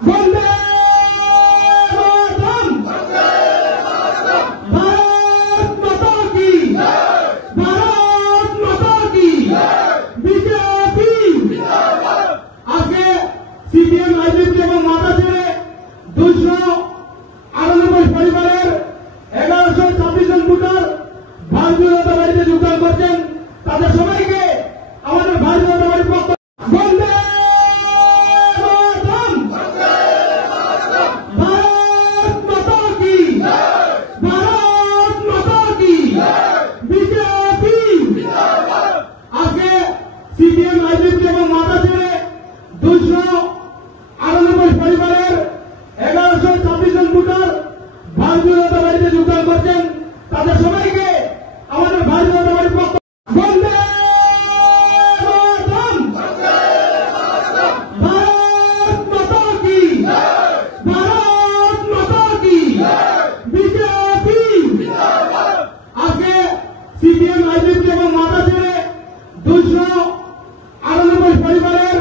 বন্দে মাতরম। ভারত মাতা কি, ভারত মাতা কি, বিজেপি। আজকে সিপিএম রাজনীতি এবং মাথা ছেড়ে 298 পরিবারের 1126 জন ভোটার ভারতীয় জনতা পার্টিতে যোগদান করছেন। তাদের সবাইকে আমাদের ভারতীয় জনতা পার্টির পক্ষ বন্দে মাতরম। ভারত মাতা কি, ভারত মাতা কি, বিজেপি। আজকে সিপিএম রাজনীতি এবং মাথা ছেড়ে 298 পরিবারের 1126 জন ভোটার ভারতীয় জনতা পার্টিতে যোগদান করছেন। তাদের সবাইকে আমাদের ভারতীয় জনতা পার্টির পক্ষ বন্দে মাতরম। ভারত মাতা কি, ভারত মাতা কি, বিজেপি। আজকে সিপিএম রাজনীতি এবং মাথা ছেড়ে 298 পরিবারের